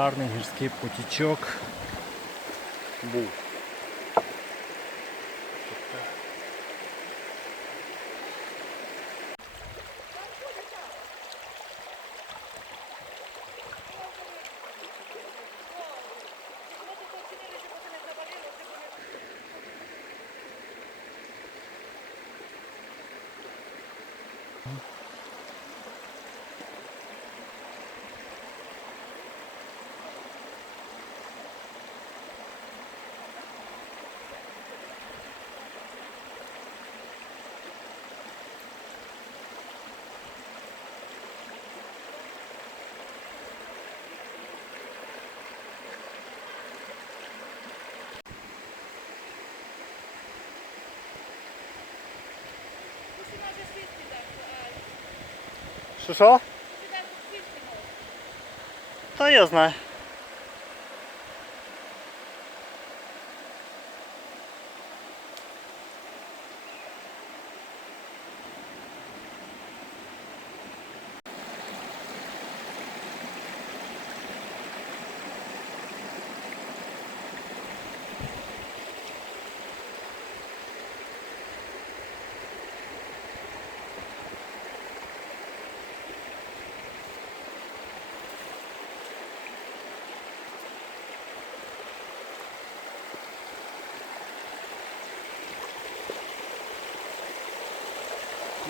гарний гірський потічок був. Що що? Та я знаю.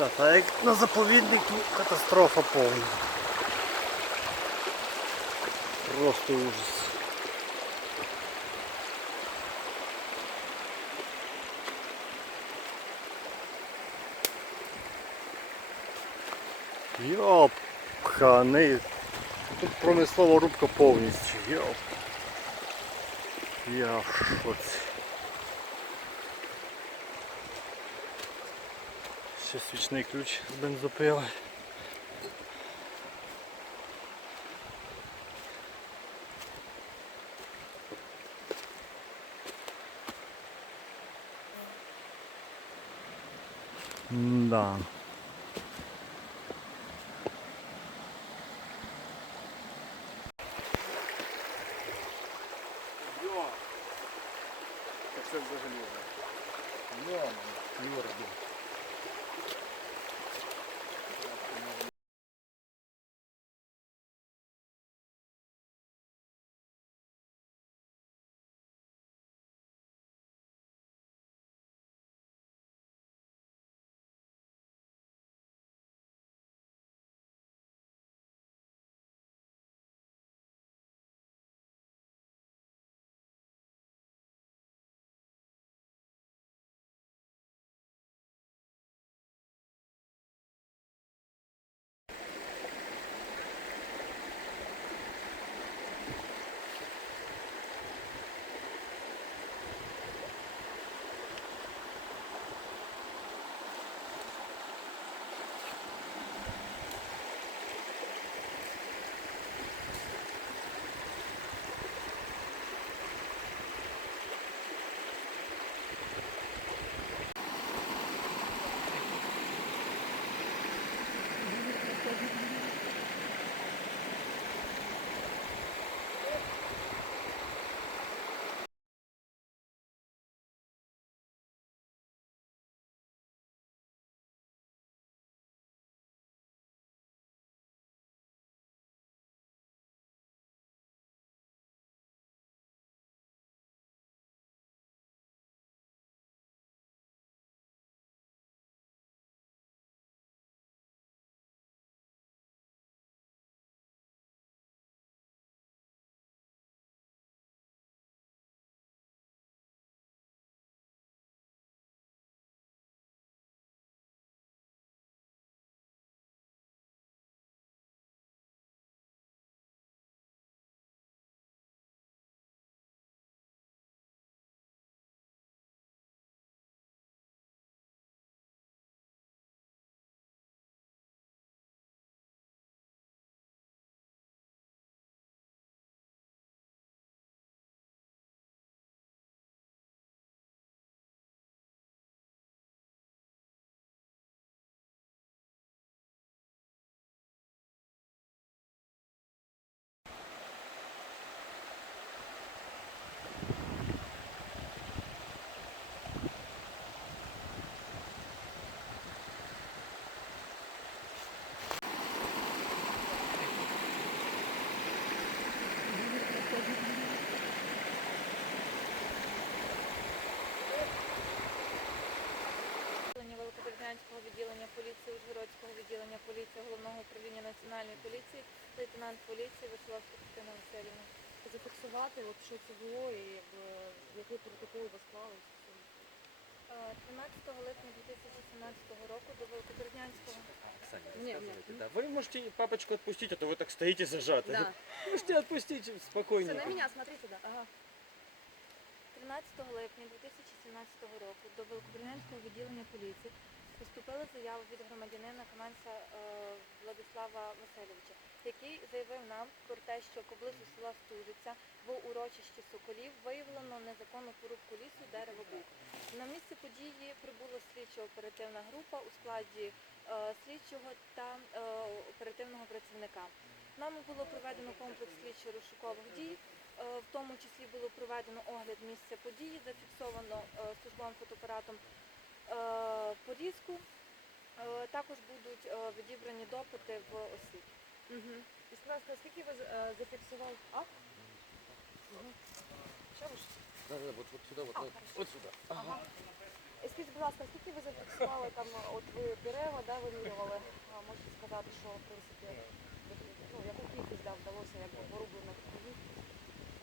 Да, як на заповіднику катастрофа повна. Просто ужас. Йопханий. Тут промислова рубка повністю. Йоп. Я в шоці. Ще свічний ключ з бензопили. Да. Йо! Це взагалі. Йо, Юра, Чернівецького відділення поліції головного управління національної поліції, лейтенант поліції Василовська Кристина Васильівна. Зафіксувати, от що це було і якби, який протокол ви склали. Е, 13 липня 2017 року до Великобердянського Оксане, Не, рассказывайте, не. да. Вы можете папочку отпустить, а то вы так стоите зажаты. Да. Можете отпустить Все, спокойненько. на меня смотрите, да. Ага. 13 липня 2017 року до Великобринянського відділення поліції поступила заява від громадянина Каманця е, Владислава Васильовича, який заявив нам про те, що поблизу села Стужиця в урочищі Соколів виявлено незаконну порубку лісу дерева бук. На місце події прибула слідчо-оперативна група у складі е, слідчого та е, оперативного працівника. Нами було проведено комплекс слідчо-розшукових дій. В тому числі було проведено огляд місця події, зафіксовано службовим фотоапаратом порізку. Е, Також будуть е, відібрані допити в осіб. Угу. І скажіть, ласка, скільки ви е, зафіксували? А? Угу. Що ви ж? Да, да, вот, вот сюда, вот, А, вот, вот сюда. Ага. І скажіть, будь ласка, скільки ви зафіксували там, от ви дерева, да, вимірювали? А, можете сказати, що, в принципі, ну, яку кількість да, вдалося якби, порублених? Мгм.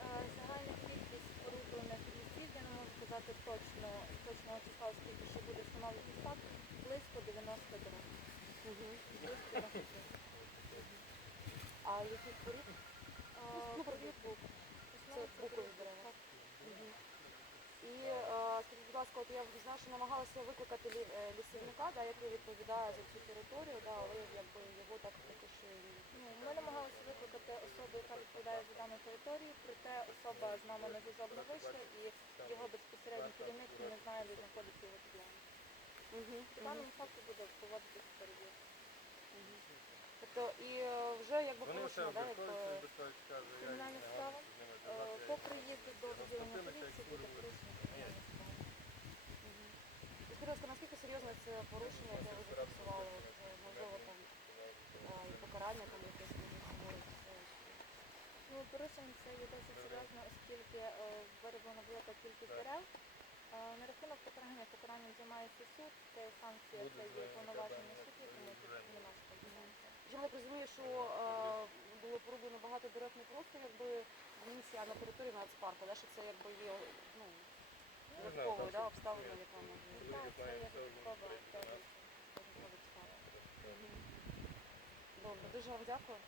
Е, Загальна кількість порублених лісів, я не можу сказати точно, точного числа, оскільки ще буде встановлювати факт, близько 90 дерев. Мгм. Близько 90. А яких поруб? Ну, поруб бук. Це букові дерева. І е, скажіть, будь ласка, от я знаю, що намагалася викликати е, лісівника, да, який відповідає за цю територію, да, але якби його так також і Ну, ми намагалися викликати особу, яка відповідає за дану територію, проте особа з нами на зв'язок не вийшла і його безпосередньо керівник він не знає, де знаходиться його підлога. Угу. По даному факту буде проводитися перевірка. Тобто і е, вже якби порушено, да, обов'язково якби... це безпеки каже, я Кримінальна справа? Е, По приїзду до відділення Розпустили, поліції як буде курви. порушена кримінальна справа. Скажіть, ласка, наскільки серйозне це порушення, яке ви зафіксували, е, можливо, там, е, і покарання там якесь? Порушення це є досить серйозно, оскільки е, вироблена велика кількість дерев. Е, На рахунок покарання покаранням займається суд, це санкція, це є повноваження суду, тому тут нема коментувати. Я так розумію, що е, було порублено багато дерев не просто якби в а на території нацпарку, да, що це якби є ну, додатковою да, обставиною, яка може бути. Так, це є обставина. Добре, дуже вам дякую.